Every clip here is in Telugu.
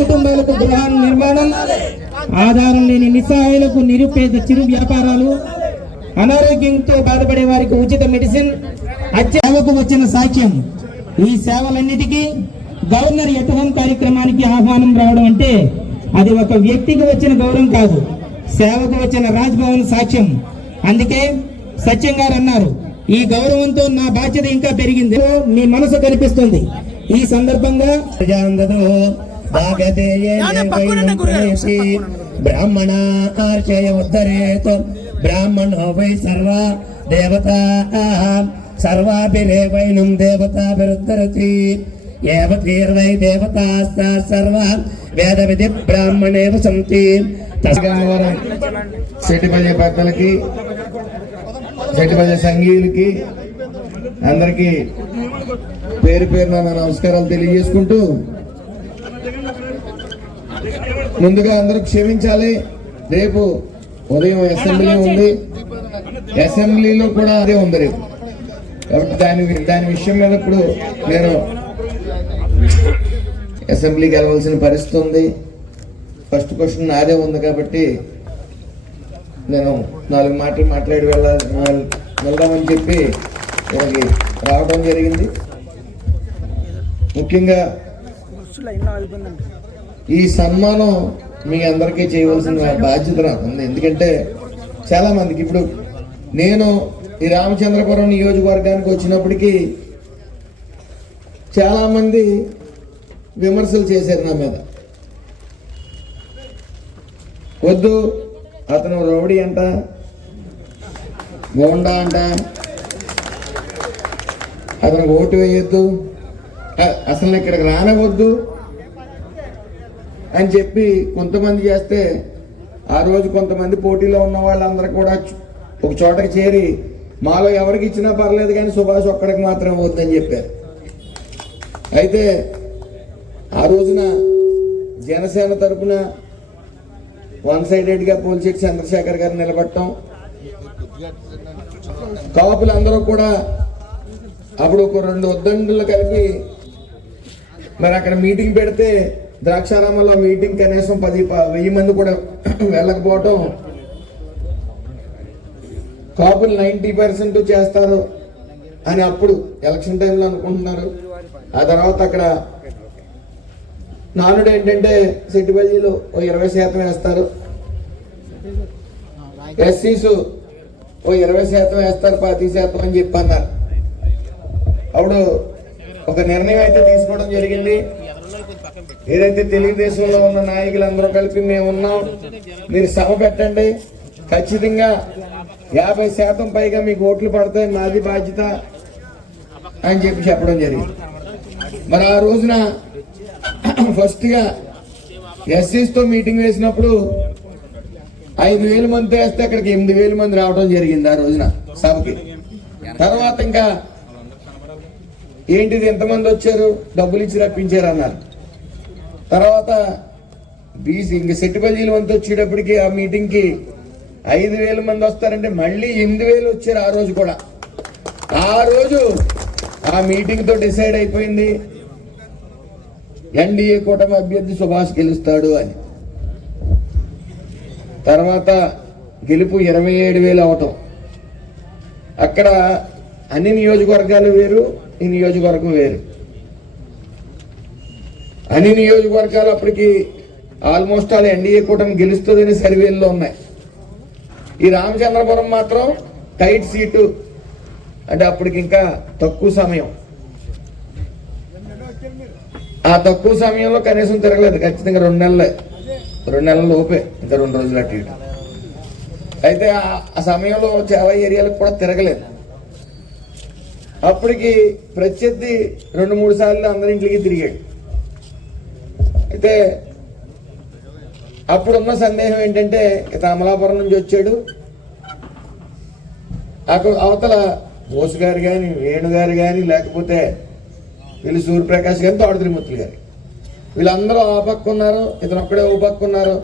కుటుంబాలకు గృహ నిర్మాణం, ఆధారం లేని నిస్సహాయులకు నిరుపేద చిరు వ్యాపారాలు, అనారోగ్యంతో బాధపడే వారికి ఉచిత మెడిసిన్, సేవకు వచ్చిన సాక్ష్యం. ఈ సేవలన్నిటికీ గవర్నర్ ఎట్ హోమ్ కార్యక్రమానికి ఆహ్వానం రావడం అంటే అది ఒక వ్యక్తికి వచ్చిన గౌరవం కాదు, సేవకు వచ్చిన రాజ్భవన్ సాక్ష్యం. అందుకే సత్యం గారు అన్నారు, ఈ గౌరవంతో నా బాధ్యత ఇంకా పెరిగింది. మీ మనసు కనిపిస్తుంది. ఈ సందర్భంగా బ్రాహ్మణ ఆర్చయ ఉద్ధరేత్ బ్రాహ్మణో వై సర్వ దేవతా సర్వాభిరేవైనం దేవతాభిరుద్ధరతి ఏవతీర్వై దేవతాస్తా సర్వ వేద విధి బ్రాహ్మణేవ సంతి. సెటిపల్లి పెద్దలకి, సెటిపల్లి సంఘీయులకి అందరికీ పేరు పేరున నా నమస్కారాలు తెలియజేసుకుంటూ, ముందుగా అందరూ క్షమించాలి. రేపు ఉదయం అసెంబ్లీ ఉంది, అసెంబ్లీలో కూడా అదే ఉంది రేపు. కాబట్టి దాని విషయం మీద ఇప్పుడు నేను అసెంబ్లీకి వెళ్ళవలసిన పరిస్థితి ఉంది. ఫస్ట్ క్వశ్చన్ నాదే ఉంది కాబట్టి నేను 4 మాటలు మాట్లాడి వెళ్దామని చెప్పి ఇక్కడికి రావడం జరిగింది. ముఖ్యంగా ఈ సన్మానం మీ అందరికీ చేయవలసిన బాధ్యత నాకు ఉంది. ఎందుకంటే చాలా మందికి ఇప్పుడు నేను ఈ రామచంద్రపురం నియోజకవర్గానికి వచ్చినప్పటికీ చాలా మంది విమర్శలు చేశారు నా మీద. వద్దు, అతను రౌడీ అంట, గోండా అంట, అతనికి ఓటు వేయొద్దు, అసలు ఇక్కడికి రానవద్దు అని చెప్పి కొంతమంది చేస్తే, ఆ రోజు కొంతమంది పోటీలో ఉన్న వాళ్ళందరూ కూడా ఒక చోటకి చేరి మాలో ఎవరికి ఇచ్చినా పర్లేదు కానీ సుభాష్ ఒక్కడికి మాత్రం వద్దని చెప్పారు. అయితే ఆ రోజున జనసేన తరఫున వన్-సైడెడ్గా పోల్చెట్టి చంద్రశేఖర్ గారు నిలబడటం, కాపులందరూ కూడా అప్పుడు ఒక 2 ఉద్దండులు కలిపి మరి అక్కడ మీటింగ్ పెడితే ద్రాక్షారామంలో మీటింగ్ కనీసం 10,000 మంది కూడా వెళ్ళకపోవటం, కాపులు 90% చేస్తారు అని అప్పుడు ఎలక్షన్ టైంలో అనుకుంటున్నారు. ఆ తర్వాత అక్కడ నానుడు ఏంటంటే సెట్టిపల్లిలో 20% వేస్తారు, ఎస్సీస్ 20% వేస్తారు, 10% అని చెప్పి అన్నారు. అప్పుడు ఒక నిర్ణయం అయితే తీసుకోవడం జరిగింది. ఏదైతే తెలుగుదేశంలో ఉన్న నాయకులందరూ కలిపి మేము ఉన్నాం, మీరు సభ పెట్టండి, ఖచ్చితంగా 50% పైగా మీకు ఓట్లు పడతాయి, నాది బాధ్యత అని చెప్పి చెప్పడం జరిగింది. మరి ఆ రోజున ఫస్ట్గా ఎస్సీస్తో మీటింగ్ వేసినప్పుడు 5,000 మంది వేస్తే అక్కడికి 8,000 మంది రావడం జరిగింది ఆ రోజున సభకి. తర్వాత ఇంకా ఏంటిది ఎంతమంది వచ్చారు, డబ్బులు ఇచ్చి రప్పించారు అన్నారు. తర్వాత బీసీ ఇంక సెట్టిపల్లిలో వంతు వచ్చేటప్పటికి ఆ మీటింగ్కి 5,000 మంది వస్తారంటే మళ్ళీ 8,000 వచ్చారు ఆ రోజు కూడా. ఆ రోజు ఆ మీటింగ్తో డిసైడ్ అయిపోయింది ఎన్డీఏ కూటమి అభ్యర్థి సుభాష్ గెలుస్తాడు అని. తర్వాత గెలుపు 27,000 అవటం. అక్కడ అన్ని నియోజకవర్గాలు వేరు, ఈ నియోజకవర్గం వేరు. అన్ని నియోజకవర్గాలు అప్పటికి ఆల్మోస్ట్ ఆల్ ఎన్డీఏ కూటమి గెలుస్తుందని సర్వేల్లో ఉన్నాయి. ఈ రామచంద్రపురం మాత్రం టైట్ సీటు, అంటే అప్పటికి ఇంకా తక్కువ సమయం. ఆ తక్కువ సమయంలో కనీసం తిరగలేదు, ఖచ్చితంగా 2 నెలల లోపే, ఇంకా 2 రోజులు అటు ఇటు. అయితే ఆ సమయంలో చాలా ఏరియాలకు కూడా తిరగలేదు. అప్పటికి ప్రత్యర్థి 2-3 సార్లు అందరింటికి తిరిగాడు. అయితే అప్పుడున్న సందేహం ఏంటంటే ఇతను అమలాపురం నుంచి వచ్చాడు, అక్కడ అవతల బోసు గారు కానీ, వేణు గారు కానీ, లేకపోతే వీళ్ళు సూర్యప్రకాష్ గారు, తోట త్రిమూర్తులు గారు, వీళ్ళందరూ ఆ పక్క ఉన్నారు, ఇతను ఒక్కడే ఓ పక్క ఉన్నారు.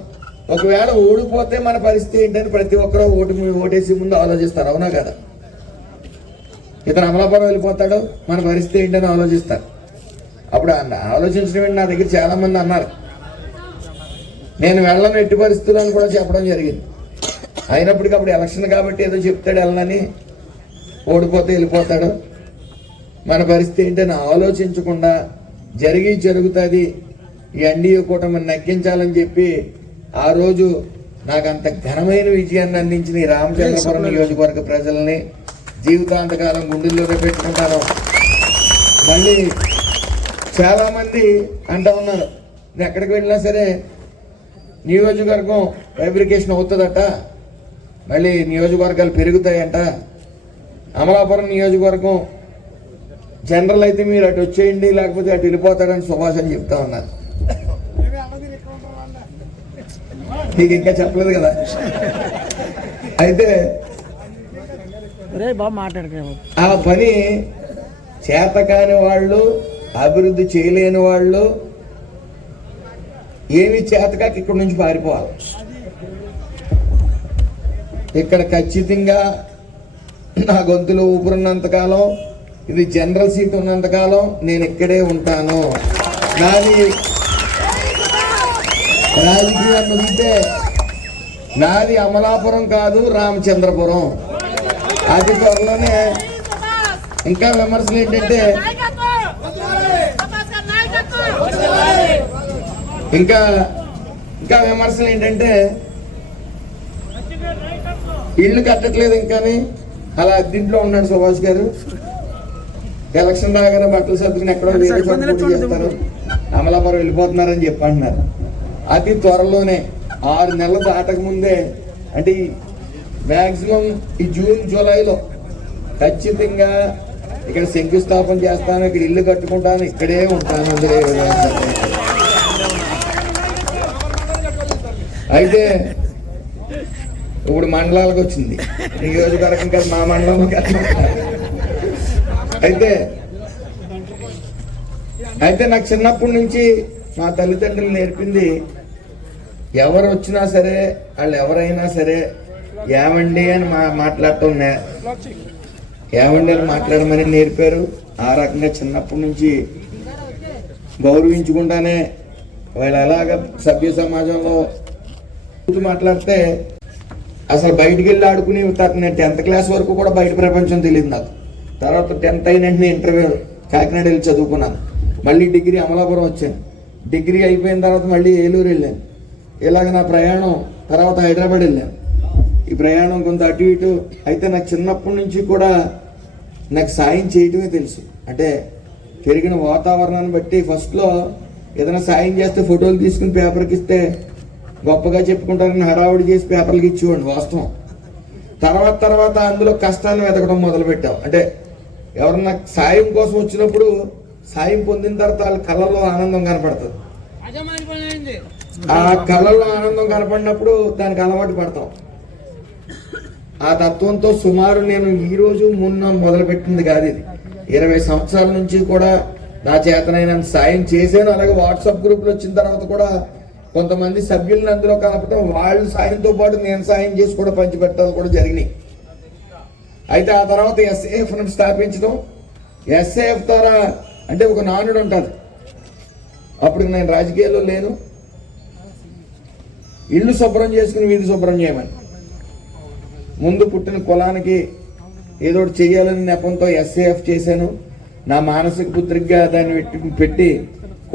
ఒకవేళ ఓడిపోతే మన పరిస్థితి ఏంటని ప్రతి ఒక్కరూ ఓటేసి ముందు ఆలోచిస్తారు, అవునా కదా? ఇతను అమలాపురం వెళ్ళిపోతాడు, మన పరిస్థితి ఏంటని ఆలోచిస్తారు. అప్పుడు ఆలోచించడం నా దగ్గర చాలా మంది అన్నారు, నేను వెళ్ళను ఎట్టి పరిస్థితులు అని కూడా చెప్పడం జరిగింది. అయినప్పటికీ అప్పుడు ఎలక్షన్ కాబట్టి ఏదో చెప్తాడు వెళ్ళనని, ఓడిపోతే వెళ్ళిపోతాడు. మన పరిస్థితి ఏంటని ఆలోచించకుండా జరుగుతుంది ఈ ఎన్డీఏ కూటమిని నగ్గించాలని చెప్పి ఆ రోజు నాకు అంత ఘనమైన విజయాన్ని అందించిన ఈ రామచంద్రపురం నియోజకవర్గ ప్రజల్ని జీవితాంతకాలం గుండెల్లోనే పెట్టుకుంటాను. మళ్ళీ చాలా మంది అంటూ ఉన్నారు, నేను ఎక్కడికి వెళ్ళినా సరే నియోజకవర్గం ఫైబ్రికేషన్ అవుతుందట, మళ్ళీ నియోజకవర్గాలు పెరుగుతాయంట, అమలాపురం నియోజకవర్గం జనరల్ అయితే మీరు అటు వచ్చేయండి లేకపోతే అటు వెళ్ళిపోతాడని సుభాష్ అని చెప్తా ఉన్నారు. నీకు ఇంకా చెప్పలేదు కదా. అయితే ఆ పని చేతకాని వాళ్ళు, అభివృద్ధి చేయలేని వాళ్ళు, ఏమి చేతకాక ఇక్కడ నుంచి పారిపోవాలి. ఇక్కడ ఖచ్చితంగా నా గొంతులో ఊపిరున్నంతకాలం, ఇది జనరల్ సీట్ ఉన్నంతకాలం నేను ఇక్కడే ఉంటాను. నాది రాజకీయం ముగితే నాది అమలాపురం కాదు రామచంద్రపురం. అతి త్వరలోనే ఇంకా విమర్శలు ఏంటంటే ఇంకా విమర్శలు ఏంటంటే ఇల్లు కట్టట్లేదు ఇంకాని, అలా అద్దీంట్లో ఉన్నాడు సుభాష్ గారు. ఎలక్షన్ రాగానే బట్టలు సర్దుకుని ఎక్కడో వేరే చోట పోటీ చేస్తారు, అమలాపురం వెళ్ళిపోతున్నారని చెప్పి అంటున్నారు. అతి త్వరలోనే 6 నెలలు దాటక ముందే, అంటే మ్యాక్సిమం ఈ జూన్ జూలైలో ఖచ్చితంగా ఇక్కడ శంకుస్థాపన చేస్తాను, ఇక్కడ ఇల్లు కట్టుకుంటాను, ఇక్కడే ఉంటాను. అయితే ఇప్పుడు మండలాలకు వచ్చింది, నియోజకవర్గం కాదు మా మండలం కాదు. అయితే నాకు చిన్నప్పటి నుంచి మా తల్లిదండ్రులు నేర్పింది, ఎవరు వచ్చినా సరే వాళ్ళు ఎవరైనా సరే ఏమండి అని మాట్లాడటం, ఏమండి అని మాట్లాడమని నేర్పారు. ఆ రకంగా చిన్నప్పటి నుంచి గౌరవించుకుంటానే వాళ్ళు ఎలాగ సభ్య సమాజంలో మాట్లాడితే అసలు బయటికి వెళ్ళి ఆడుకుని, నేను 10th క్లాస్ వరకు కూడా బయట ప్రపంచం తెలియదు నాకు. తర్వాత 10th అయిన వెంటనే ఇంటర్వ్యూ కాకినాడ వెళ్ళి చదువుకున్నాను. మళ్ళీ డిగ్రీ అమలాపురం వచ్చాను. డిగ్రీ అయిపోయిన తర్వాత మళ్ళీ ఏలూరు వెళ్ళాను. ఇలాగ నా ప్రయాణం, తర్వాత హైదరాబాద్ వెళ్ళాను. ఈ ప్రయాణం కొంత అటు ఇటు. అయితే నాకు చిన్నప్పటి నుంచి కూడా నాకు సాయం చేయటమే తెలుసు. అంటే పెరిగిన వాతావరణాన్ని బట్టి ఫస్ట్లో ఏదైనా సాయం చేస్తే ఫోటోలు తీసుకుని పేపర్కి ఇస్తే గొప్పగా చెప్పుకుంటారని హడావుడి చేసి పేపర్లకి ఇచ్చేవాడిని వాస్తవం. తర్వాత అందులో కష్టాన్ని వెతకడం మొదలుపెట్టాం. అంటే ఎవరన్నా సాయం కోసం వచ్చినప్పుడు సాయం పొందిన తర్వాత వాళ్ళ కళ్ళలో ఆనందం కనపడుతుంది. ఆ కళ్ళలో ఆనందం కనపడినప్పుడు దానికి అలవాటు పడతాం. ఆ తత్వంతో సుమారు నేను ఈ రోజు మొన్న మొదలుపెట్టింది కాదు, ఇది 20 సంవత్సరాల నుంచి కూడా నా చేతనైన సాయం చేశాను. అలాగే వాట్సాప్ గ్రూపులు వచ్చిన తర్వాత కూడా కొంతమంది సభ్యులను అందులో కలపడం, వాళ్ళ సాయంతో పాటు నేను సాయం చేసి కూడా పంచిపెట్టాలి కూడా జరిగినాయి. అయితే ఆ తర్వాత ఎస్ఏఎఫ్ను స్థాపించడం. ఎస్ఏఎఫ్ ద్వారా అంటే ఒక నానుడు ఉంటుంది. అప్పుడు నేను రాజకీయాల్లో లేను. ఇల్లు శుభ్రం చేసుకుని వీధి శుభ్రం చేయమని, ముందు పుట్టిన కులానికి ఏదో ఒకటి చేయాలని నెపంతో ఎస్ఏఎఫ్ చేశాను. నా మానసిక పుత్రికగా దాన్ని పెట్టి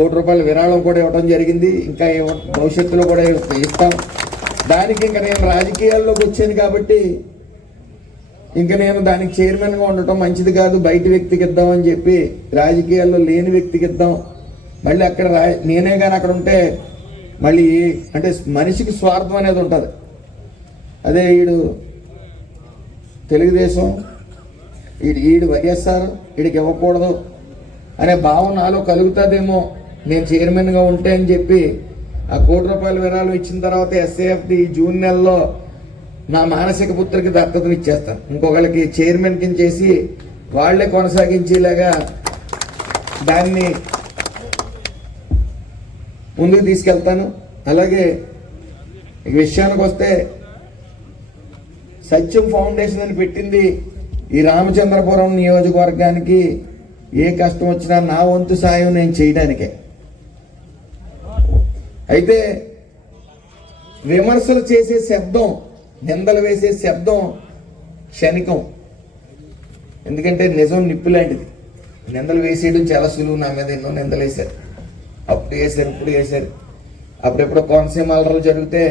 ₹1 విరాళం కూడా ఇవ్వడం జరిగింది. ఇంకా భవిష్యత్తులో కూడా ఇస్తాం. దానికి ఇంకా నేను రాజకీయాల్లోకి వచ్చాను కాబట్టి ఇంకా నేను దానికి చైర్మన్గా ఉండటం మంచిది కాదు, బయట వ్యక్తికి ఇద్దామని చెప్పి రాజకీయాల్లో లేని వ్యక్తికి ఇద్దాం. మళ్ళీ అక్కడ నేనే కానీ అక్కడ ఉంటే మళ్ళీ అంటే మనిషికి స్వార్థం అనేది ఉంటుంది. అదే ఈడు తెలుగుదేశం, ఈడు వైఎస్ఆర్, వీడికి ఇవ్వకూడదు అనే భావన నాలో కలుగుతుందేమో నేను చైర్మన్గా ఉంటే అని చెప్పి ఆ ₹1 విరాళం ఇచ్చిన తర్వాత ఎస్ఏఎఫ్డి జూన్ నెలలో నా మానసిక పుత్రికి దత్తతను ఇచ్చేస్తాను. ఇంకొకరికి చైర్మన్ కింద చేసి వాళ్లే కొనసాగించేలాగా దాన్ని ముందుకు తీసుకెళ్తాను. అలాగే ఈ విషయానికి వస్తే సత్యం ఫౌండేషన్ అని పెట్టింది ఈ రామచంద్రపురం నియోజకవర్గానికి ఏ కష్టం వచ్చినా నా వంతు సాయం నేను చేయడానికే. అయితే విమర్శలు చేసే శబ్దం, నిందలు వేసే శబ్దం క్షణికం. ఎందుకంటే నిజం నిప్పు లాంటిది. నిందలు వేసేయడం చాలా సులువు. నా మీద ఎన్నో నిందలు వేశారు, అప్పుడు వేశారు, ఇప్పుడు వేశారు. అప్పుడెప్పుడు కోనసీమ అల్లర్లు జరిగితే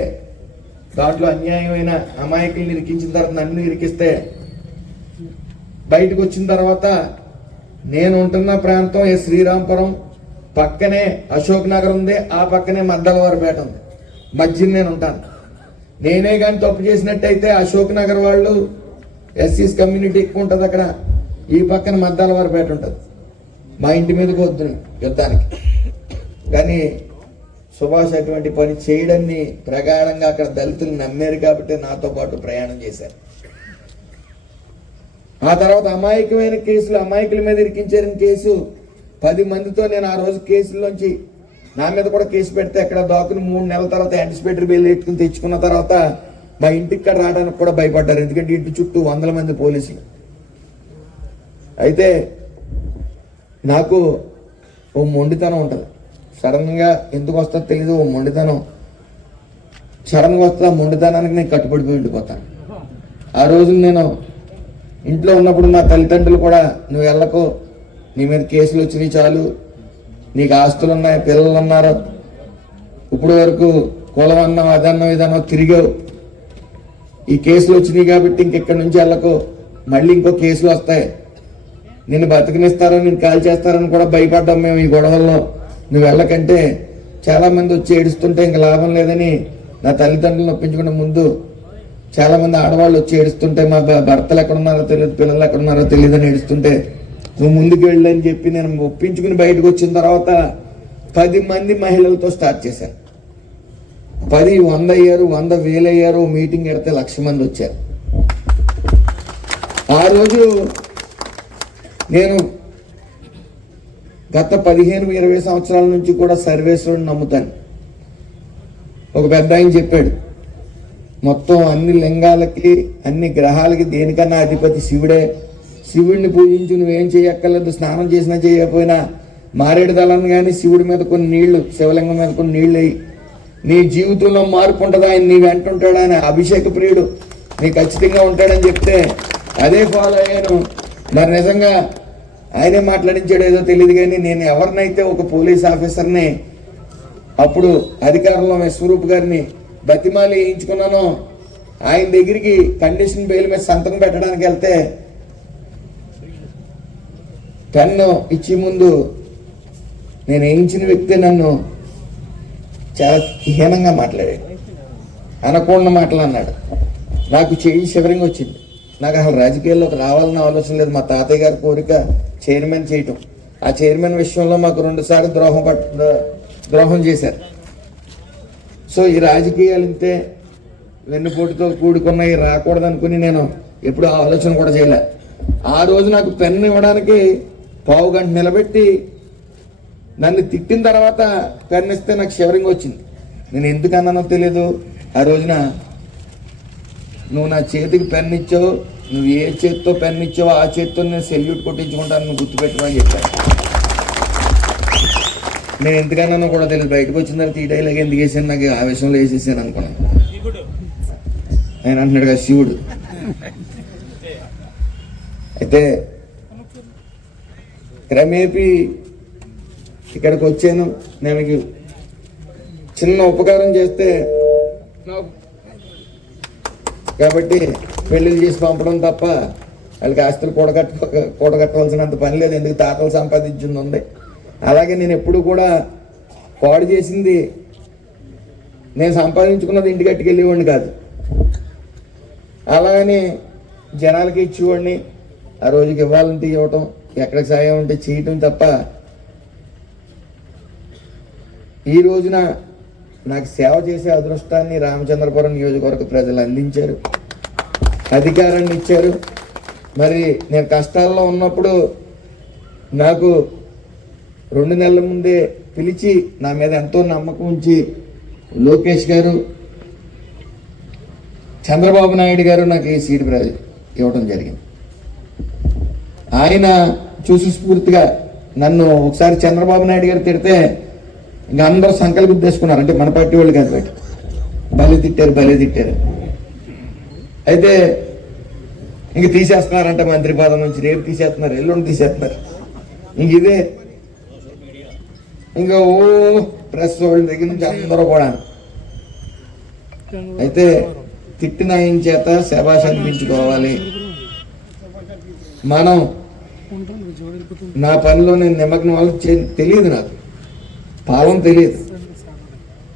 దాంట్లో అన్యాయమైన అమాయకుల్ని ఇరికించిన తర్వాత నన్ను ఇరికిస్తే బయటకు వచ్చిన తర్వాత నేను ఉంటున్న ప్రాంతం శ్రీరాంపురం పక్కనే అశోక్ నగర్ ఉంది, ఆ పక్కనే మద్దలవారిపేట ఉంది. మధ్యన నేను ఉంటాను. నేనే కానీ తప్పు చేసినట్టయితే అశోక్ నగర్ వాళ్ళు ఎస్సీస్ కమ్యూనిటీ ఎక్కువ ఉంటుంది అక్కడ, ఈ పక్కన మద్దలవారిపేట ఉంటుంది. మా ఇంటి మీదకి వద్దు యుద్ధానికి. కానీ సుభాష్ అటువంటి పని చేయడాన్ని ప్రగాఢంగా అక్కడ దళితులు నమ్మారు కాబట్టి నాతో పాటు ప్రయాణం చేశారు. ఆ తర్వాత అమాయకమైన కేసులు, అమాయకుల మీద ఇరికించారని కేసు 10 మందితో నేను ఆ రోజు కేసుల్లోంచి నా మీద కూడా కేసు పెడితే అక్కడ దాకుని 3 నెలల తర్వాత యాంటిసిపేటరీ బెయిల్ ఎట్టుకుని తెచ్చుకున్న తర్వాత మా ఇంటికి ఇక్కడ రావడానికి కూడా భయపడ్డారు. ఎందుకంటే ఇంటి చుట్టూ 100 మంది పోలీసులు. అయితే నాకు ఓ మొండితనం ఉంటుంది. సడన్గా ఎందుకు వస్తుందో తెలీదు, ఓ మొండితనం సడన్గా వస్తుంది. ఆ మొండితనానికి నేను కట్టుబడిపోయి ఉండిపోతాను. ఆ రోజు నేను ఇంట్లో ఉన్నప్పుడు నా తల్లిదండ్రులు కూడా నువ్వు వెళ్ళకు, నీ మీద కేసులు వచ్చినాయి చాలు, నీకు ఆస్తులు ఉన్నాయి, పిల్లలు ఉన్నారు, ఇప్పుడు వరకు కులం అన్నావు, అదన్నావు, ఇదన్నావు, తిరిగావు, ఈ కేసులు వచ్చినాయి కాబట్టి ఇంకెక్కడి నుంచి వెళ్ళకు, మళ్ళీ ఇంకో కేసులు వస్తాయి, నిన్ను బతికినిస్తారని, నేను కాల్ చేస్తారని కూడా భయపడ్డాం మేము ఈ గొడవల్లో, నువ్వు వెళ్ళకంటే చాలా మంది వచ్చి ఏడుస్తుంటే ఇంక లాభం లేదని నా తల్లిదండ్రులను ఒప్పించుకునే ముందు చాలా మంది ఆడవాళ్ళు వచ్చి ఏడుస్తుంటే మా భర్తలు ఎక్కడున్నారో తెలియదు, పిల్లలు ఎక్కడున్నారో తెలియదు అని ఏడుస్తుంటే నువ్వు ముందుకు వెళ్ళని చెప్పి నేను ఒప్పించుకుని బయటకు వచ్చిన తర్వాత 10 మంది మహిళలతో స్టార్ట్ చేశాను. 10, 100 అయ్యారు, 100 వేలు అయ్యారు. మీటింగ్ పెడితే 1,00,000 మంది వచ్చారు. ఆ రోజు నేను గత 15-20 సంవత్సరాల నుంచి కూడా సర్వేశ్వరుని నమ్ముతాను. ఒక పెద్ద ఆయన చెప్పాడు, మొత్తం అన్ని లింగాలకి, అన్ని గ్రహాలకి దేనికన్నా అధిపతి శివుడే. శివుడిని పూజించి నువ్వేం చేయక్కర్లేదు, స్నానం చేసినా చేయకపోయినా మారేడు దళాన్ని కానీ శివుడి మీద కొన్ని నీళ్లు, శివలింగం మీద కొన్ని నీళ్లు అయ్యి నీ జీవితంలో మార్పు ఉంటుంది. ఆయన నీ వెంట ఉంటాడు, ఆయన అభిషేక ప్రియుడు, నీ ఖచ్చితంగా ఉంటాడని చెప్తే అదే ఫాలో అయ్యాను. మరి నిజంగా ఆయనే మాట్లాడించాడు ఏదో తెలియదు, కానీ నేను ఎవరినైతే ఒక పోలీస్ ఆఫీసర్ని అప్పుడు అధికారంలో విశ్వరూప్ గారిని బతిమాలి వేయించుకున్నానో ఆయన దగ్గరికి కండిషన్ బెయిల్ మీద సంతకం పెట్టడానికి వెళ్తే పెన్ను ఇచ్చి ముందు నేను వేయించిన వ్యక్తి నన్ను చాలా హీనంగా మాట్లాడాడు, అనకూడని మాటలు అన్నాడు. నాకు చెయ్యి శివరింగ్ వచ్చింది. నాకు అసలు రాజకీయాల్లోకి రావాలన్న ఆలోచన లేదు. మా తాతయ్య గారి కోరిక చైర్మన్ చేయటం. ఆ చైర్మన్ విషయంలో మాకు 2 సార్లు ద్రోహం చేశారు. సో ఈ రాజకీయాలు ఇంతే వెన్నుపోటుతో కూడుకున్నాయి, రాకూడదు అనుకుని నేను ఎప్పుడు ఆలోచన కూడా చేయలే. ఆ రోజు నాకు పెన్ను ఇవ్వడానికి 1/2 గంట నిలబెట్టి నన్ను తిట్టిన తర్వాత పెన్ను ఇస్తే నాకు షివరింగ్ వచ్చింది. నేను ఎందుకన్నానో తెలియదు. ఆ రోజున నువ్వు నా చేతికి పెన్ను ఇచ్చావు, నువ్వు ఏ చేతితో పెన్ను ఇచ్చావో ఆ చేతితో నేను సెల్యూట్ కొట్టించుకుంటాను, నువ్వు గుర్తుపెట్టుకోని చెప్పాను. నేను ఎందుకన్నానో కూడా తెలియదు. బయటకు వచ్చిన తర్వాత ఈ డైలాగ్ ఎందుకు వేసాను, నాకు ఆవేశంలో వేసేసాను అనుకున్నాను. ఆయన అంటున్నాడు కదా శివుడు. అయితే క్రమేపీ ఇక్కడికి వచ్చాను. నేను చిన్న ఉపకారం చేస్తే కాబట్టి పెళ్లిళ్ళు చేసి పంపడం తప్ప వాళ్ళకి ఆస్తులు కూడగట్టవలసినంత పని లేదు. ఎందుకు తాతలు సంపాదించింది ఉంది. అలాగే నేను ఎప్పుడు కూడా పాడు చేసింది, నేను సంపాదించుకున్నది ఇంటికి కట్టుకెళ్ళేవాడిని కాదు. అలాగని జనాలకి ఇచ్చేవాడిని. ఆ రోజుకి ఇవ్వాలంటే ఇవ్వటం, ఎక్కడికి సాయం ఉంటే చేయటం తప్ప ఈ రోజున నాకు సేవ చేసే అదృష్టాన్ని రామచంద్రపురం నియోజకవర్గ ప్రజలు అందించారు, అధికారాన్ని ఇచ్చారు. మరి నేను కష్టాల్లో ఉన్నప్పుడు నాకు 2 నెలల ముందే పిలిచి నా మీద ఎంతో నమ్మకం ఉంచి లోకేష్ గారు, చంద్రబాబు నాయుడు గారు నాకు ఈ సీటు ఇవ్వడం జరిగింది. ఆయన చూసి స్ఫూర్తిగా నన్ను ఒకసారి చంద్రబాబు నాయుడు గారు తిడితే ఇంకా అందరూ సంకల్పం తీసుకున్నారు. అంటే మన పార్టీ వాళ్ళు కాదు, బయట భలే తిట్టారు. అయితే ఇంక తీసేస్తున్నారంట మంత్రి పదం నుంచి, రేపు తీసేస్తున్నారు, ఎల్లుండి తీసేస్తున్నారు. ఇంక ఇదే ఇంకా ప్రెస్ వాళ్ళ దగ్గర నుంచి అందరూ కూడా. అయితే తిట్టిన ఆయన చేత శబాష్ అనిపించుకోవాలి. మనం నా పనిలో నేను నిమగ్నం తెలియదు, నాకు పావం తెలియదు.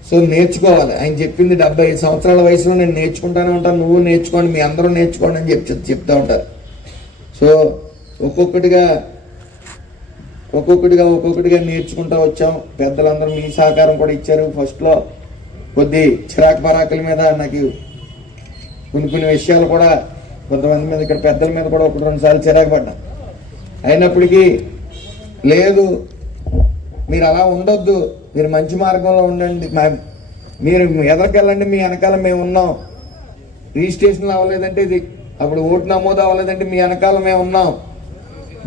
సో నేర్చుకోవాలి. ఆయన చెప్పింది 75 సంవత్సరాల వయసులో నేను నేర్చుకుంటానే ఉంటాను, నువ్వు నేర్చుకోండి, మీ అందరూ నేర్చుకోండి అని చెప్తా ఉంటారు. సో ఒక్కొక్కటిగా నేర్చుకుంటూ వచ్చాం. పెద్దలందరూ మీ సహకారం కూడా ఇచ్చారు. ఫస్ట్లో కొద్ది చిరాకు పరాకుల మీద నాకు కొన్ని విషయాలు కూడా కొంతమంది మీద, ఇక్కడ పెద్దల మీద కూడా 1-2 సార్లు చిరాకు పడ్డా. అయినప్పటికీ లేదు, మీరు అలా ఉండొద్దు, మీరు మంచి మార్గంలో ఉండండి, మీరు ఎదరికెళ్ళండి, మీ వెనకాల మేము ఉన్నాం. రిజిస్ట్రేషన్ అవ్వలేదంటే ఇది, అప్పుడు ఓటు నమోదు అవ్వలేదంటే మీ వెనకాల మేము ఉన్నాం.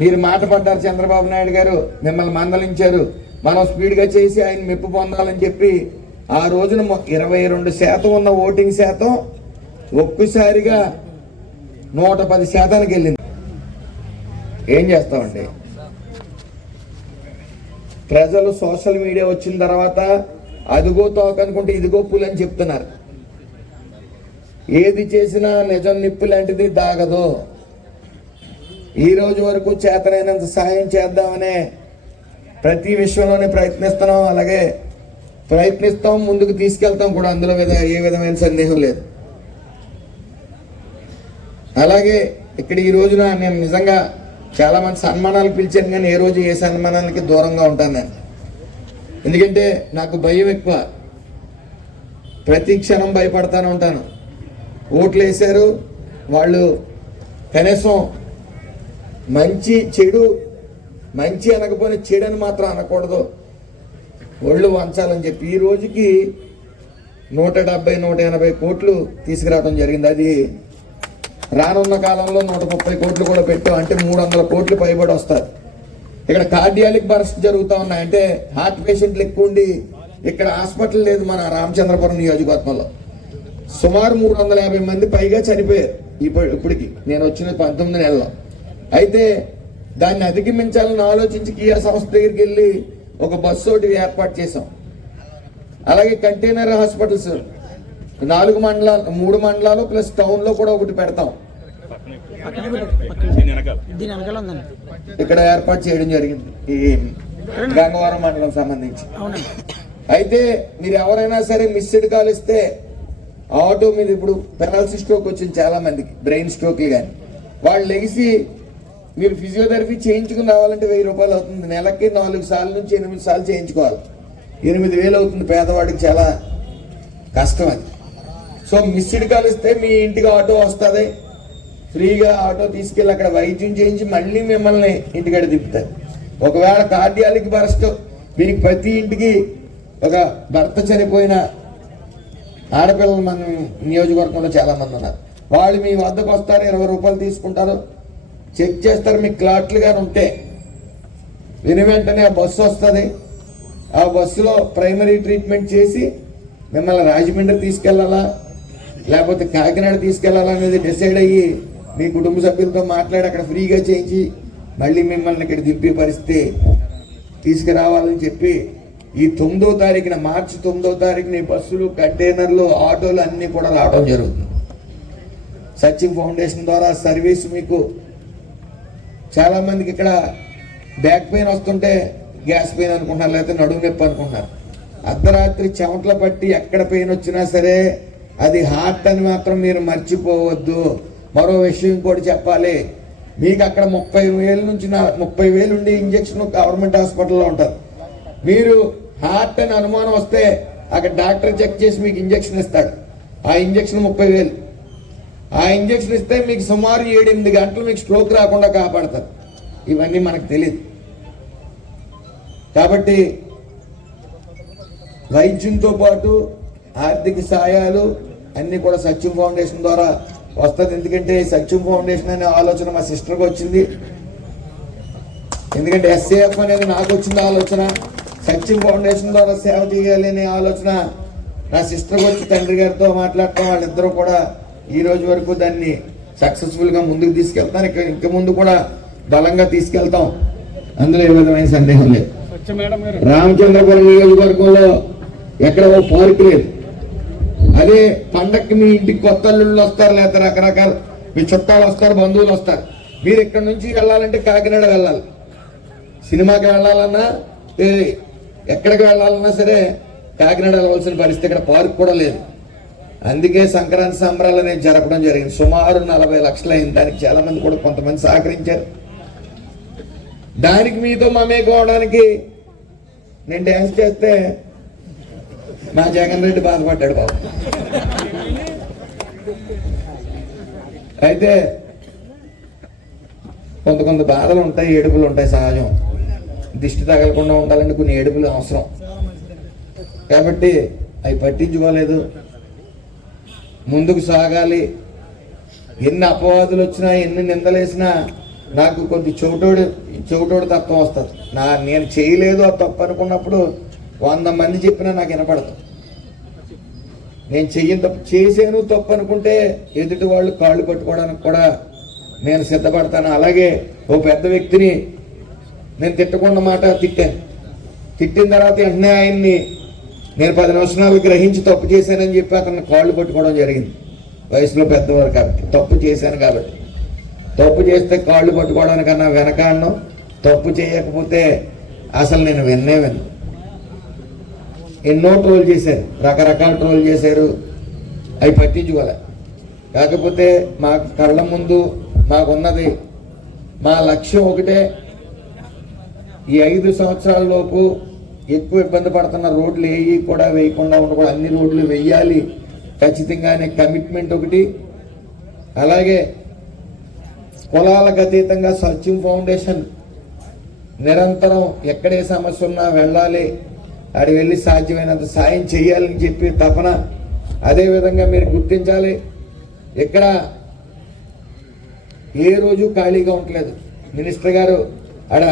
మీరు మాట పడ్డారు, చంద్రబాబు నాయుడు గారు మిమ్మల్ని మందలించారు, మనం స్పీడ్గా చేసి ఆయన మెప్పు పొందాలని చెప్పి ఆ రోజున 22% ఉన్న ఓటింగ్ శాతం ఒక్కసారిగా 110% వెళ్ళింది. ఏం చేస్తామండి? ప్రజలు సోషల్ మీడియా వచ్చిన తర్వాత అదిగో తోకనుకుంటే ఇదిగో పులి అని చెప్తున్నారు. ఏది చేసినా నిజం నిప్పు లాంటిది దాగదు. ఈ రోజు వరకు చేతనైనంత సాయం చేద్దామనే ప్రతి విషయంలోనే ప్రయత్నిస్తున్నాం, అలాగే ప్రయత్నిస్తాం, ముందుకు తీసుకెళ్తాం కూడా, అందులో ఏ విధమైన సందేహం లేదు. అలాగే ఇక్కడ ఈ రోజున నేను నిజంగా చాలా మంది సన్మానాలు పిలిచాను, కానీ ఏ రోజు ఏ సన్మానాలకి దూరంగా ఉంటాను నేను. ఎందుకంటే నాకు భయం ఎక్కువ, ప్రతి క్షణం భయపడతానే ఉంటాను. ఓట్లు వేశారు వాళ్ళు, కనీసం మంచి అనకపోయినా చెడు అని మాత్రం అనకూడదు, ఒళ్ళు వంచాలని చెప్పి ఈ రోజుకి 170-180 కోట్లు తీసుకురావడం జరిగింది. అది రానున్న కాలంలో 130 కోట్లు కూడా పెట్టాం, అంటే 300 కోట్లు పైబడి వస్తారు. ఇక్కడ కార్డియాలిక్ బర్స్ట్ జరుగుతూ ఉన్నాయి, అంటే హార్ట్ పేషెంట్లు ఎక్కువ ఉండి ఇక్కడ హాస్పిటల్ లేదు మన రామచంద్రపురం నియోజకవర్గంలో. సుమారు 350 మంది పైగా చనిపోయారు ఇప్పటికి, నేను వచ్చిన 19 నెలల్లో. అయితే దాన్ని అధిగమించాలని ఆలోచించి కియా సంస్థ దగ్గరికి వెళ్ళి ఒక బస్సు ఒకటి ఏర్పాటు చేసాం. అలాగే కంటైనర్ హాస్పిటల్స్ 3 మండలాలు ప్లస్ టౌన్ లో కూడా ఒకటి పెడతాం, ఇక్కడ ఏర్పాటు చేయడం జరిగింది ఈ గంగవరం మండలం సంబంధించి. అయితే మీరు ఎవరైనా సరే మిస్డ్ కాల్ ఇస్తే ఆటో మీద, ఇప్పుడు పెరాలసిస్ స్ట్రోక్ వచ్చింది చాలా మందికి, బ్రెయిన్ స్ట్రోక్లు కానీ, వాళ్ళు లెగిసి మీరు ఫిజియోథెరపీ చేయించుకుని రావాలంటే 1000 రూపాయలు అవుతుంది. నెలకి 4 సార్లు నుంచి 8 సార్లు చేయించుకోవాలి, 8000 అవుతుంది. పేదవాడికి చాలా కష్టం అది. సో మిస్డ్ కాల్ ఇస్తే మీ ఇంటికి ఆటో వస్తుంది, ఫ్రీగా ఆటో తీసుకెళ్ళి అక్కడ వైద్యం చేయించి మళ్ళీ మిమ్మల్ని ఇంటికాడ తిప్పుతారు. ఒకవేళ కార్డియాలిక్ బరస్ట్, మీకు ప్రతి ఇంటికి ఒక భర్త చనిపోయిన ఆడపిల్లలు మన నియోజకవర్గంలో చాలా మంది ఉన్నారు. వాళ్ళు మీ వద్దకు వస్తారు, 20 రూపాయలు తీసుకుంటారు, చెక్ చేస్తారు. మీకు క్లాట్లు కానీ ఉంటే వెంటనే ఆ బస్సు వస్తుంది, ఆ బస్సులో ప్రైమరీ ట్రీట్మెంట్ చేసి మిమ్మల్ని రాజమండ్రి తీసుకెళ్లాలా లేకపోతే కాకినాడ తీసుకెళ్లాలా అనేది డిసైడ్ అయ్యి మీ కుటుంబ సభ్యులతో మాట్లాడి అక్కడ ఫ్రీగా చేయించి మళ్ళీ మిమ్మల్ని ఇక్కడ దింపే పరిస్థితి తీసుకురావాలని చెప్పి ఈ 9వ తారీఖున, మార్చి 9వ తారీఖున ఈ బస్సులు, కంటైనర్లు, ఆటోలు అన్నీ కూడా రావడం జరుగుతుంది. సచిన్ ఫౌండేషన్ ద్వారా సర్వీస్ మీకు చాలా మందికి ఇక్కడ బ్యాక్ పెయిన్ వస్తుంటే గ్యాస్ పెయిన్ అనుకుంటున్నారు, లేకపోతే నడుము నొప్పి అనుకుంటున్నారు. అర్ధరాత్రి చెమటలు పట్టి ఎక్కడ పెయిన్ వచ్చినా సరే అది హార్ట్ అని మాత్రం మీరు మర్చిపోవద్దు. మరో విషయం కూడా చెప్పాలి, మీకు అక్కడ 30,000 నుంచి 30,000 ఉండి ఇంజక్షన్ గవర్నమెంట్ హాస్పిటల్లో ఉంటారు. మీరు హార్ట్ అని అనుమానం వస్తే అక్కడ డాక్టర్ చెక్ చేసి మీకు ఇంజక్షన్ ఇస్తాడు. ఆ ఇంజక్షన్ 30,000. ఆ ఇంజక్షన్ ఇస్తే మీకు సుమారు 7-8 గంటలు మీకు స్ట్రోక్ రాకుండా కాపాడతారు. ఇవన్నీ మనకు తెలియదు. కాబట్టి వైద్యంతో పాటు ఆర్థిక సాయాలు అన్నీ కూడా సత్యం ఫౌండేషన్ ద్వారా వస్తుంది. ఎందుకంటే సత్యం ఫౌండేషన్ అనే ఆలోచన మా సిస్టర్కి వచ్చింది, ఎందుకంటే SAF అనేది నాకు వచ్చింది ఆలోచన. సత్యం ఫౌండేషన్ ద్వారా సేవ చేయాలి అనే ఆలోచన నా సిస్టర్ వచ్చి తండ్రి గారితో మాట్లాడటం, వాళ్ళిద్దరూ కూడా ఈ రోజు వరకు దాన్ని సక్సెస్ఫుల్గా ముందుకు తీసుకెళ్తాను. ఇంకా ముందు కూడా బలంగా తీసుకెళ్తాం, అందులో ఏ విధమైన సందేహం లేదు. రామచంద్రపురం నియోజకవర్గంలో ఎక్కడ ఓ పార్క్ లేదు. అదే పండక్కి మీ ఇంటికి కొత్త అల్లుళ్ళు వస్తారు, లేదా రకరకాల మీ చుట్టాలు వస్తారు, బంధువులు వస్తారు. మీరు ఇక్కడ నుంచి వెళ్ళాలంటే కాకినాడ వెళ్ళాలి, సినిమాకి వెళ్ళాలన్నా ఎక్కడికి వెళ్ళాలన్నా సరే కాకినాడ వెళ్ళవలసిన పరిస్థితి. ఇక్కడ పార్క్ కూడా లేదు. అందుకే సంక్రాంతి సంబరాలు అనేది జరపడం జరిగింది. సుమారు 40 లక్షలు అయింది. దానికి చాలా మంది కూడా కొంతమంది సహకరించారు. దానికి మీతో మమేకోవడానికి నేను డ్యాన్స్ చేస్తే మా జగన్ రెడ్డి బాధపడ్డాడు బాబు. అయితే కొంత బాధలు ఉంటాయి, ఏడుపులు ఉంటాయి, సహజం. దిష్టి తగలకుండా ఉండాలంటే కొన్ని ఏడుపులు అవసరం. కాబట్టి అవి పట్టించుకోలేదు, ముందుకు సాగాలి. ఎన్ని అపవాదులు వచ్చినా, ఎన్ని నిందలేసినా నాకు కొద్ది చెవిటోడు తత్వం వస్తుంది. నేను చేయలేదు ఆ తప్పు అనుకున్నప్పుడు 100 మంది చెప్పినా నాకు వినపడదు. నేను చెయ్యని తప్పు చేశాను తప్పు అనుకుంటే ఎదుటి వాళ్ళు కాళ్ళు పట్టుకోవడానికి కూడా నేను సిద్ధపడతాను. అలాగే ఓ పెద్ద వ్యక్తిని నేను తిట్టకుండా మాట తిట్టాను. తిట్టిన తర్వాత వెంటనే ఆయన్ని నేను 10 నిమిషాలు గ్రహించి తప్పు చేశానని చెప్పి అతన్ని కాళ్ళు పట్టుకోవడం జరిగింది. వయసులో పెద్దవారు కాబట్టి, తప్పు చేశాను కాబట్టి. తప్పు చేస్తే కాళ్ళు పట్టుకోవడానికన్నా వెనకాడను, తప్పు చేయకపోతే అసలు నేను విన్ను. ఎన్నో ట్రోల్ చేశారు, రకరకాల ట్రోల్ చేశారు, అవి పట్టించుకోలే. కాకపోతే మా కళ్ళ ముందు మాకున్నది, మా లక్ష్యం ఒకటే. ఈ 5 సంవత్సరాల లోపు ఎక్కువ ఇబ్బంది పడుతున్న రోడ్లు ఏవి కూడా వేయకుండా ఉండకూడదు, అన్ని రోడ్లు వేయాలి ఖచ్చితంగా అనే కమిట్మెంట్ ఒకటి. అలాగే కులాలకు అతీతంగా సత్యం ఫౌండేషన్ నిరంతరం ఎక్కడే సమస్య ఉన్నా వెళ్ళాలి, అక్కడికి వెళ్ళి సాధ్యమైనంత సాయం చేయాలని చెప్పి తపన. అదేవిధంగా మీరు గుర్తించాలి, ఇక్కడ ఏ రోజు ఖాళీగా ఉండలేదు. మినిస్టర్ గారు అక్కడ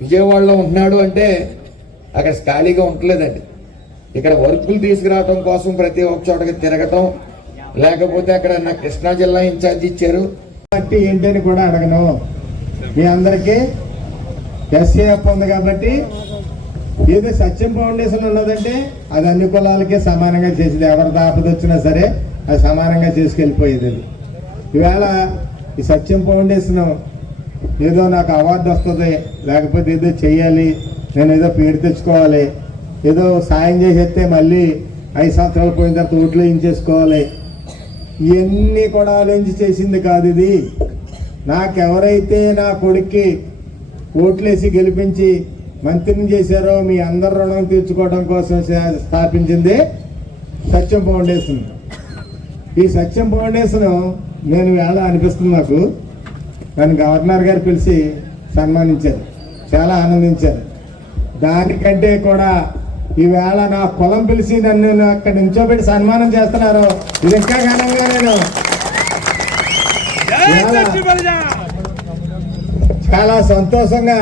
విజయవాడలో ఉంటున్నాడు అంటే అక్కడ ఖాళీగా ఉండలేదండి. ఇక్కడ వర్కులు తీసుకురావడం కోసం ప్రతి ఒక్క చోటకి తిరగటం, లేకపోతే అక్కడ నాకు కృష్ణా జిల్లా ఇన్ఛార్జ్ ఇచ్చారు. పార్టీ ఏంటని కూడా అడగను. మీ అందరికీ ఎస్ఏఎఫ్ ఉంది కాబట్టి ఏదో సత్యం ఫౌండేషన్ ఉన్నదంటే అది అన్ని కులాలకే సమానంగా చేసేది. ఎవరి ఆపద వచ్చినా సరే అది సమానంగా చేసుకెళ్ళిపోయేది. ఈవేళ ఈ సత్యం ఫౌండేషన్ ఏదో నాకు అవార్డు వస్తుంది, లేకపోతే ఏదో చెయ్యాలి, నేను ఏదో పేరు తెచ్చుకోవాలి, ఏదో సాయం చేసేస్తే మళ్ళీ 5 సంవత్సరాలు పోయిన తర్వాత ఓట్లు వేయించేసుకోవాలి, ఇవన్నీ కూడా ఆలోచించి చేసింది కాదు ఇది. నాకెవరైతే నా కొడుక్కి ఓట్లేసి గెలిపించి మంత్రిని చేశారో మీ అందరి రుణం తీర్చుకోవడం కోసం స్థాపించింది సత్యం ఫౌండేషన్. ఈ సత్యం ఫౌండేషన్ నేను వేళ అనిపిస్తుంది నాకు. నన్ను గవర్నర్ గారు పిలిచి సన్మానించారు, చాలా ఆనందించారు. దానికంటే కూడా ఈవేళ నా కులం పిలిచి నన్ను అక్కడ నించోబెట్టి సన్మానం చేస్తున్నారు. ఇది ఇంకా ఘనంగా నేను చాలా సంతోషంగా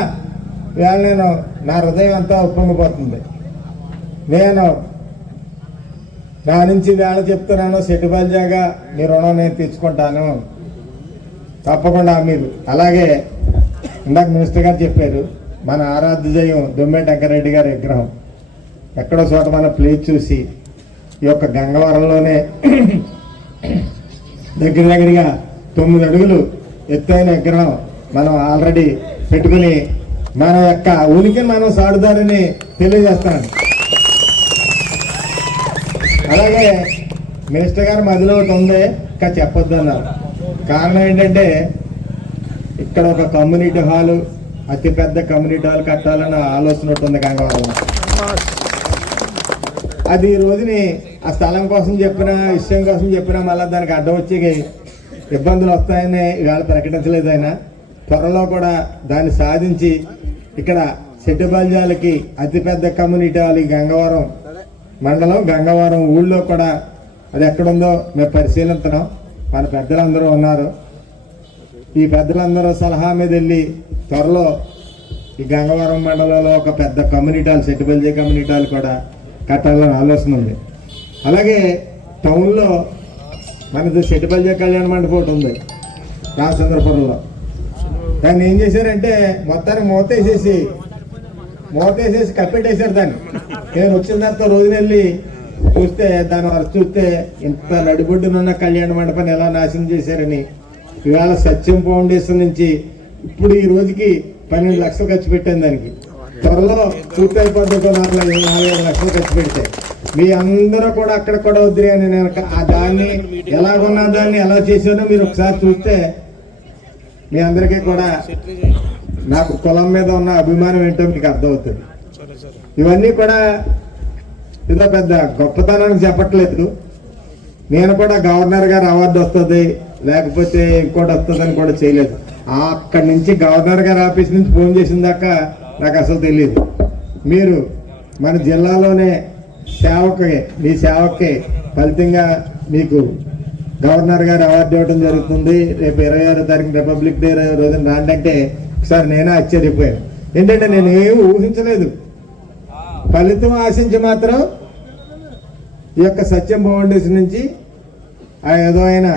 ఇవాళ నేను నా హృదయం అంతా ఉప్పొంగిపోతుంది. నేను నా నుంచి వేళ చెప్తున్నాను, సెట్టుబల్జాగా మీ రుణం నేను తెచ్చుకుంటాను తప్పకుండా. మీరు అలాగే ఇందాక మినిస్టర్ గారు చెప్పారు, మన ఆరాధ్య దైవం దొమ్మేటి వెంకరెడ్డి గారి విగ్రహం ఎక్కడో చోట మన ప్లేస్ చూసి ఈ యొక్క గంగవరంలోనే దగ్గరగా 9 అడుగులు ఎత్తైన విగ్రహం మనం ఆల్రెడీ పెట్టుకుని మన యొక్క ఉనికిని మనం సాడుదారని తెలియజేస్తాను. అలాగే మినిస్టర్ గారు మధ్యలో ఒకటి ఉంది, ఇంకా చెప్పొద్దు అన్నారు. కారణం ఏంటంటే ఇక్కడ ఒక కమ్యూనిటీ హాలు, అతిపెద్ద కమ్యూనిటీ హాల్ కట్టాలన్న ఆలోచన ఉంటుంది గంగవరం. అది ఈ రోజుని ఆ స్థలం కోసం చెప్పిన విషయం కోసం చెప్పినా మళ్ళీ దానికి అడ్డం వచ్చి ఇబ్బందులు వస్తాయని ఇవాళ ప్రకటించలేదు ఆయన. త్వరలో కూడా దాన్ని సాధించి ఇక్కడ సెట్టుబల్జాలకి అతిపెద్ద కమ్యూనిటీ హాల్ ఈ గంగవరం మండలం గంగవరం ఊళ్ళో కూడా అది ఎక్కడుందో మేము పరిశీలిస్తున్నాం. మన పెద్దలందరూ ఉన్నారు. ఈ పెద్దలందరూ సలహా మీద వెళ్ళి త్వరలో ఈ గంగవరం మండలంలో ఒక పెద్ద కమ్యూనిటీ హాల్, సెట్టుబల్జీ కమ్యూనిటీ హాల్ కూడా కట్టాలని ఆలోచన ఉంది. అలాగే టౌన్లో మనది సెట్టిపల్లి కళ్యాణ మండపం ఒకటి ఉంది రామచంద్రపురంలో. దాన్ని ఏం చేశారంటే మొత్తాన్ని మూతేసేసి కప్పెట్టేశారు దాన్ని. నేను వచ్చిన తర్వాత రోజున వెళ్ళి చూస్తే దాని వరకు చూస్తే ఇంత నడిబొడ్డునున్న కళ్యాణ మండపాన్ని ఎలా నాశనం చేశారని. ఇవాళ సత్యం ఫౌండేషన్ నుంచి ఇప్పుడు ఈ రోజుకి 12 లక్షలు ఖర్చు పెట్టాను దానికి. త్వరలో పూర్తి అయిపోద్ది, 4-5 లక్షలు ఖర్చు పెడితే. మీ అందరూ కూడా అక్కడ కూడా వద్దురే అని నేను దాన్ని ఎలాగున్నా దాన్ని ఎలా చేశానో మీరు ఒకసారి చూస్తే మీ అందరికీ కూడా నాకు కులం మీద ఉన్న అభిమానం ఏంటో మీకు అర్థమవుతుంది. ఇవన్నీ కూడా ఏదో పెద్ద గొప్పతనానికి చెప్పట్లేదు. నేను కూడా గవర్నర్ గారు అవార్డు వస్తుంది లేకపోతే ఇంకోటి వస్తుందని కూడా చేయలేదు. అక్కడి నుంచి గవర్నర్ గారి ఆఫీస్ నుంచి ఫోన్ చేసిన దాకా నాకు అసలు తెలియదు. మీరు మన జిల్లాలోనే మీ సేవకి ఫలితంగా మీకు గవర్నర్ గారు అవార్డు ఇవ్వడం జరుగుతుంది. రేపు 26వ తారీఖు రిపబ్లిక్ డే రోజున రాండి అంటే ఒకసారి నేనే ఆశ్చర్యపోయాను. ఏంటంటే నేను ఏమి ఊహించలేదు. ఫలితం ఆశించి మాత్రం ఈ యొక్క సత్యం ఫౌండేషన్ నుంచి ఆ ఏదో అయిన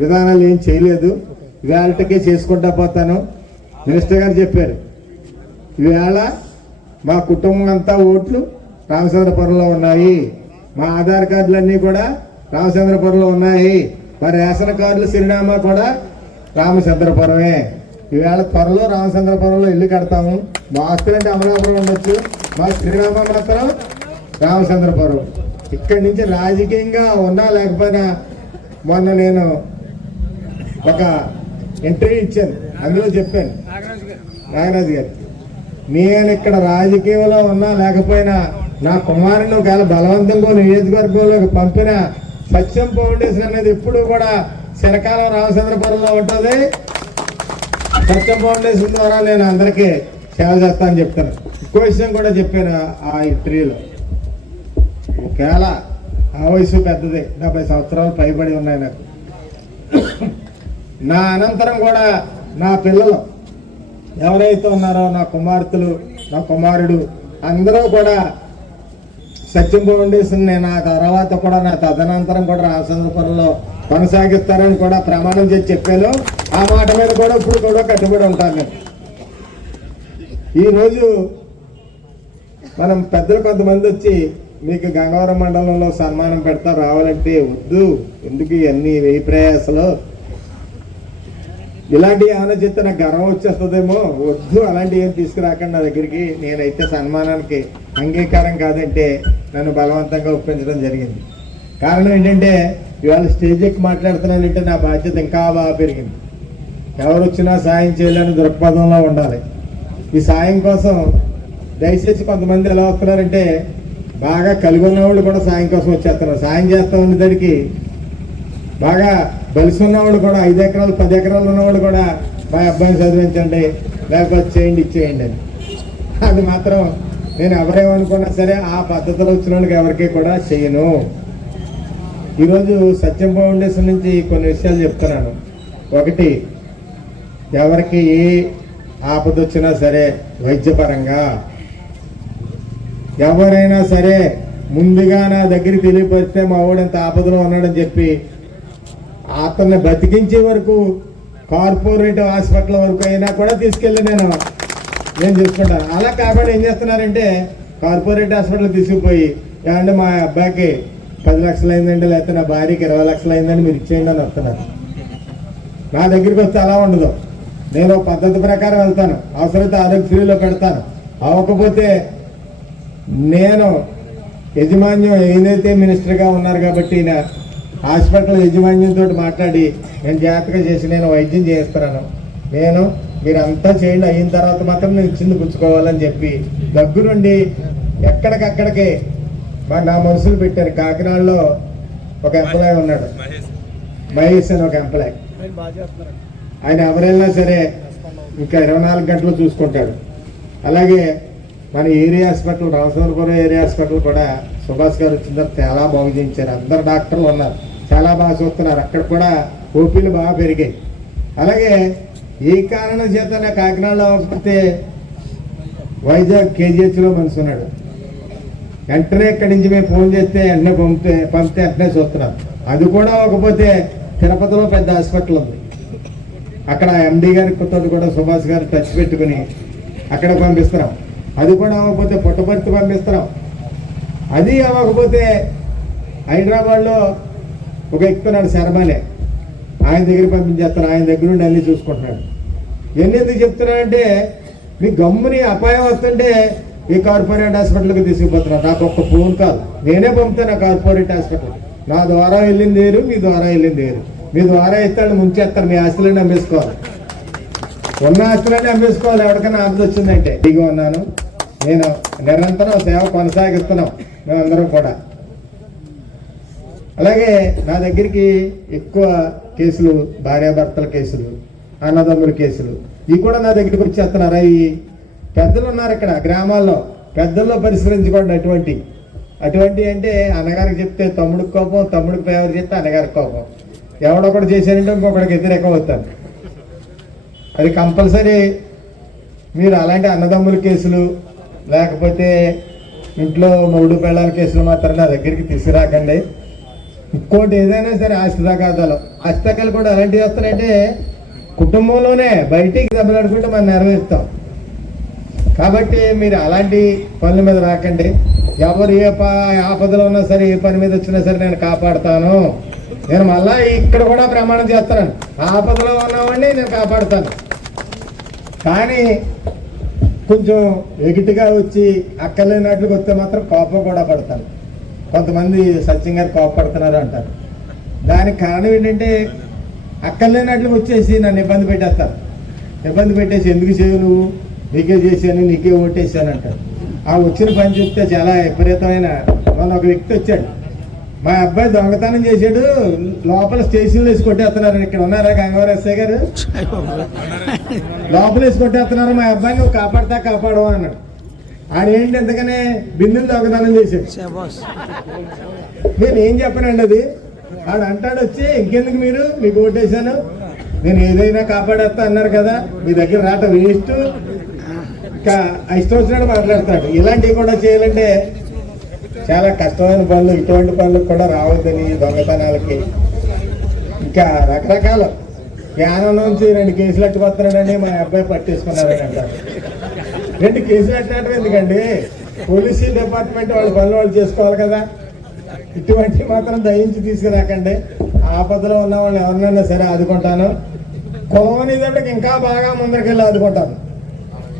విధానాలు ఏం చేయలేదు. ఇవాళకే చేసుకుంటా పోతాను. మినిస్టర్ గారు చెప్పారు ఈవేళ మా కుటుంబం అంతా ఓట్లు రామచంద్రపురంలో ఉన్నాయి, మా ఆధార్ కార్డులన్నీ కూడా రామచంద్రపురంలో ఉన్నాయి, మా రేషన్ కార్డుల చిరునామా కూడా రామచంద్రపురమే. ఈవేళ త్వరలో రామచంద్రపురంలో ఇల్లు కడతాము. మా ఆస్తులంటే అమలాపురం ఉండొచ్చు, మా చిరునామా మాత్రం రామచంద్రపురం. ఇక్కడి నుంచి రాజకీయంగా ఉన్నా లేకపోయినా మొన్న నేను ఒక ఇంటర్వ్యూ ఇచ్చాను, అందులో చెప్పాను నాగరాజు గారు, నేను ఇక్కడ రాజకీయంలో ఉన్నా లేకపోయినా నా కుమారుని ఒకవేళ బలవంతంగా నియోజకవర్గంలోకి పంపిన సత్యం ఫౌండేషన్ అనేది ఎప్పుడు కూడా చిరకాలం రామచంద్రపురంలో ఉంటుంది. సత్యం ఫౌండేషన్ ద్వారా నేను అందరికీ సేవ చేస్తానని చెప్తాను. ఇంకో విషయం కూడా చెప్పాను ఆ ఇంటర్వ్యూలో. ఒకవేళ ఆ వయసు పెద్దది, 70 సంవత్సరాలు పైబడి ఉన్నాయి నాకు. నా అనంతరం కూడా నా పిల్లలు ఎవరైతే ఉన్నారో, నా కుమార్తెలు, నా కుమారుడు అందరూ కూడా సత్యం ఫౌండేషన్ నా తర్వాత కూడా నా తదనంతరం కూడా రామచంద్రపురంలో కొనసాగిస్తారని కూడా ప్రమాణం చేసి చెప్పాను. ఆ మాట మీద కూడా ఇప్పుడు కూడా కట్టుబడి ఉంటాను నేను. ఈరోజు మనం పెద్దలు కొంతమంది వచ్చి మీకు గంగవరం మండలంలో సన్మానం పెడతా రావాలంటే వద్దు, ఎందుకు ఇవన్నీ వెయ్యి ప్రయాసలు, ఇలాంటి ఏమైనా చెప్తే నాకు గర్వం వచ్చేస్తుందేమో, వద్దు అలాంటివి ఏం తీసుకురాకండి నా దగ్గరికి. నేనైతే సన్మానానికి అంగీకారం కాదంటే నన్ను బలవంతంగా ఒప్పించడం జరిగింది. కారణం ఏంటంటే ఇవాళ స్టేజ్ ఎక్కి మాట్లాడుతున్నానంటే నా బాధ్యత ఇంకా బాగా పెరిగింది. ఎవరు వచ్చినా సాయం చేయాలని దృక్పథంలో ఉండాలి. ఈ సాయం కోసం దయచేసి కొంతమంది ఎలా వస్తున్నారంటే బాగా కలిగి ఉన్నవాళ్ళు కూడా సాయం కోసం వచ్చేస్తున్నారు. సాయం చేస్తాం అనేదానికి బాగా బలిసి ఉన్నవాడు కూడా 5 ఎకరాలు 10 ఎకరాలు ఉన్నవాడు కూడా మా అబ్బాయిని చదివించండి లేకపోతే చేయండి ఇచ్చేయండి అని. అది మాత్రం నేను ఎవరేమనుకున్నా సరే ఆ పద్ధతిలో వచ్చిన వాళ్ళకి ఎవరికి కూడా చేయను. ఈరోజు సత్యం ఫౌండేషన్ నుంచి కొన్ని విషయాలు చెప్తున్నాను. ఒకటి, ఎవరికి ఏ ఆపద వచ్చినా సరే వైద్యపరంగా ఎవరైనా సరే ముందుగా నా దగ్గరికి తెలియపరిస్తే మా వాడంత ఆపదలో ఉన్నాడని చెప్పి అతన్ని బతికించే వరకు కార్పొరేట్ హాస్పిటల్ వరకు అయినా కూడా తీసుకెళ్ళి నేను చూసుకుంటాను. అలా కాకుండా ఏం చేస్తున్నారంటే కార్పొరేట్ హాస్పిటల్ తీసుకుపోయి ఏమంటే మా అబ్బాయికి 10 లక్షలు అయిందండి లేకపోతే నా భార్యకి 20 లక్షలు అయిందని మీరు ఇచ్చేయండి అని వస్తున్నారు. నా దగ్గరికి వస్తే అలా ఉండదు. నేను పద్ధతి ప్రకారం వెళ్తాను, అవసరమైతే ఆరోగ్యశ్రీలో పెడతాను. అవ్వకపోతే నేను యజమాన్యం ఏదైతే మినిస్టర్గా ఉన్నారు కాబట్టి హాస్పిటల్ యజమాన్యంతో మాట్లాడి నేను జాగ్రత్తగా చేసి నేను వైద్యం చేస్తున్నాను. మీరంతా చేయండి, అయిన తర్వాత మాత్రం నేను ఇచ్చింది పుచ్చుకోవాలని చెప్పి దగ్గరుండి ఎక్కడికక్కడికి నా మనుషులు పెట్టారు. కాకినాడలో ఒక ఎంప్లాయ్ ఉన్నాడు, మహేష్ అని ఒక ఎంప్లాయ్. ఆయన ఎవరైనా సరే ఇంకా 24 గంటలు చూసుకుంటాడు. అలాగే మన area hospital Ramachandrapuram area hospital కూడా సుభాష్ గారు వచ్చిన తర్వాత చాలా బాగు చేయించారు. అందరు డాక్టర్లు ఉన్నారు, చాలా బాగా చూస్తున్నారు. అక్కడ కూడా ఓపీలు బాగా పెరిగాయి. అలాగే ఏ కారణం చేత కాకినాడలో అవ్వకపోతే వైజాగ్ కేజీహెచ్లో మనిషి ఉన్నాడు. వెంటనే ఇక్కడి నుంచి మేము ఫోన్ చేస్తే వెంటనే పంపితే వెంటనే చూస్తున్నాం. అది కూడా అవ్వకపోతే తిరుపతిలో పెద్ద హాస్పిటల్ ఉంది, అక్కడ ఎండి గారితో కూడా సుభాష్ గారు టచ్ పెట్టుకుని అక్కడ పంపిస్తున్నాం. అది కూడా అవ్వకపోతే పుట్టపర్తి పంపిస్తున్నాం. అది అవ్వకపోతే హైదరాబాద్లో ఒక ఎక్కుతున్నాడు శర్మనే, ఆయన దగ్గర పంపించేస్తాను, ఆయన దగ్గర నుండి అన్నీ చూసుకుంటున్నాడు. ఎందుకు చెప్తున్నానంటే మీ గమ్ముని అపాయం వస్తుంటే ఈ కార్పొరేట్ హాస్పిటల్కి తీసుకుపోతున్నారు. నాకు ఒక్క ఫోన్ కాల్, నేనే పంపుతాను ఆ కార్పొరేట్ హాస్పిటల్. నా ద్వారా వెళ్ళింది వేరు, మీ ద్వారా వెళ్ళింది వేరు. మీ ద్వారా ఇస్తాను ముంచేస్తారు, మీ ఆస్తులన్నీ అమ్మేసుకోవాలి, ఉన్న ఆస్తులన్నీ అమ్మేసుకోవాలి. ఎవరికైనా ఆపద వచ్చిందంటే ఇదిగో ఉన్నాను నేను, నిరంతరం సేవ కొనసాగిస్తున్నాం మేమందరం కూడా. అలాగే నా దగ్గరికి ఎక్కువ కేసులు భార్యాభర్తల కేసులు, అన్నదమ్ముల కేసులు, ఇవి కూడా నా దగ్గరికి వచ్చేస్తున్నారా? ఈ పెద్దలు ఉన్నారు ఇక్కడ గ్రామాల్లో, పెద్దల్లో పరిష్కరించుకోండి. అటువంటి అంటే అన్నగారికి చెప్తే తమ్ముడికి కోపం, తమ్ముడికి ఫేవర్ చెప్తే అన్నగారికి కోపం, ఎవడొకటి చేశారంటే ఇంకొకటికి వ్యతిరేకం అవుతారు. అది కంపల్సరీ. మీరు అలాంటి అన్నదమ్ముల కేసులు లేకపోతే ఇంట్లో మొగుడు పెళ్ళాల కేసులు మాత్రం నా దగ్గరికి తీసుకురాకండి. ఇంకోటి ఏదైనా సరే ఆస్తి తగాదాలు కూడా అలాంటివి వస్తాయంటే కుటుంబంలోనే బయటికి దెబ్బలాడుకుంటే మనం నెరవేరుస్తాం. కాబట్టి మీరు అలాంటి పనుల మీద రాకండి. ఎవరు ఏ ఆపదలో ఉన్నా సరే, ఏ పని మీద వచ్చినా సరే నేను కాపాడుతాను. నేను మళ్ళా ఇక్కడ కూడా ప్రమాణం చేస్తాను, ఆపదలో ఉన్నామండి నేను కాపాడుతాను. కానీ కొంచెం ఎగిటిగా వచ్చి అక్కర్లేనట్లుగా వస్తే మాత్రం కోపం కూడా పడతాను. కొంతమంది సత్యం గారు కోపడుతున్నారు అంటారు. దానికి కారణం ఏంటంటే అక్కర్లేనట్లు వచ్చేసి నన్ను ఇబ్బంది పెట్టేస్తారు. ఇబ్బంది పెట్టేసి ఎందుకు చేయవు నువ్వు, నీకే చేశాను, నీకే ఓటేసాను అంటారు. ఆ వచ్చిన పని చూస్తే చాలా విపరీతమైన. మన ఒక వ్యక్తి వచ్చాడు, మా అబ్బాయి దొంగతనం చేశాడు, లోపల స్టేషన్లో వేసి కొట్టేస్తున్నారు. ఇక్కడ ఉన్నారా గంగవరం ఎస్ఐ గారు? లోపల వేసి కొట్టేస్తున్నారు, మా అబ్బాయిని నువ్వు కాపాడవా అన్నాడు. ఆడేంటి ఎందుకనే బిందులు దొంగతనం చేశాడు. నేను ఏం చెప్పనండి అది. ఆడు అంటాడు వచ్చి, ఇంకెందుకు మీరు, మీకు ఓటేశాను, నేను ఏదైనా కాపాడేస్తా అన్నారు కదా, మీ దగ్గర రాట వేస్ట్, ఇంకా ఇష్టం వచ్చినట్టు మాట్లాడతాడు. ఇలాంటివి కూడా చేయాలంటే చాలా కష్టమైన పనులు. ఇటువంటి పనులకు కూడా రావద్దని, దొంగతనాలకి ఇంకా రకరకాల జ్ఞానం నుంచి 2 కేసులు అట్టుకొస్తున్నాడని మా అబ్బాయి పట్టేసుకున్నారని అంటారు. 2 కేసులు అట్టినట్టు ఎందుకండి? పోలీసు డిపార్ట్మెంట్ వాళ్ళ పనులు వాళ్ళు చేసుకోవాలి కదా. ఇటువంటి మాత్రం దయించి తీసుకురాకండి. ఆపదలో ఉన్న వాళ్ళు ఎవరినైనా సరే ఆదుకుంటాను. కులం అనేటప్పటికి ఇంకా బాగా ముందరికెళ్ళి ఆదుకుంటాను.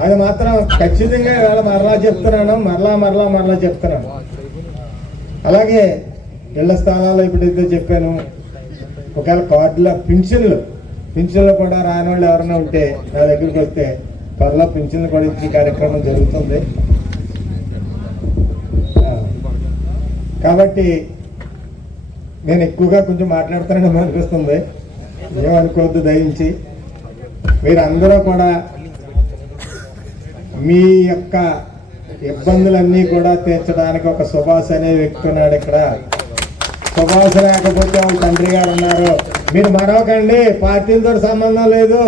అది మాత్రం ఖచ్చితంగా ఇవాళ మరలా చెప్తున్నాను, మరలా చెప్తున్నాను. అలాగే ఇళ్ల స్థానాలు ఇప్పుడైతే చెప్పాను. ఒకవేళ కార్డుల పింఛన్లు కూడా రాని వాళ్ళు ఎవరైనా ఉంటే నా దగ్గరికి వస్తే త్వరలో పింఛన్లు కూడా ఇచ్చే కార్యక్రమం జరుగుతుంది. కాబట్టి నేను ఎక్కువగా కొంచెం మాట్లాడుతానని అనిపిస్తుంది, ఏమనుకోవద్దు దయించి. మీరందరూ కూడా మీ యొక్క ఇబ్బందులన్నీ కూడా తీర్చడానికి ఒక సుభాష్ అనే వ్యక్తి ఉన్నాడు ఇక్కడ. సుభాష్ లేకపోతే వాళ్ళ తండ్రి గారు ఉన్నారు. మీరు మరొకండి, పార్టీలతో సంబంధం లేదు,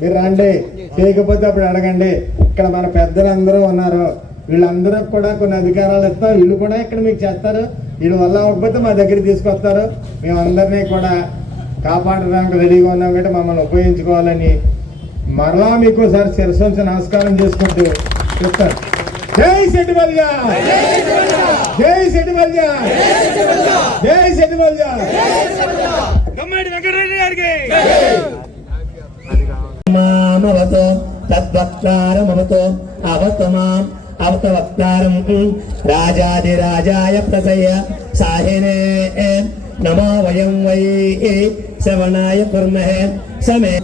మీరు రండి, చేయకపోతే అప్పుడు అడగండి. ఇక్కడ మన పెద్దలందరూ ఉన్నారు, వీళ్ళందరూ కూడా కొన్ని అధికారాలు ఇస్తాం, వీళ్ళు కూడా ఇక్కడ మీకు చేస్తారు. వీళ్ళ వల్ల అవ్వకపోతే మా దగ్గర తీసుకొస్తారు. మేమందరినీ కూడా కాపాడడానికి రెడీగా ఉన్నాం కాబట్టి మమ్మల్ని ఉపయోగించుకోవాలని మరలా మీకు సార్ శిరస్సు నుంచి నమస్కారం చేసుకుంటూ చెప్తాను. జై సెట్టిమల్య, జై సెట్టిమల్య, జై సెట్టిమల్య. తద్వక్తారమవతో అవతమాం అవతవక్తారం రాజాదిరాజాయ ప్రసయ సాహినే నమో వయం వై శ్రవణాయ కుర్మహే సమే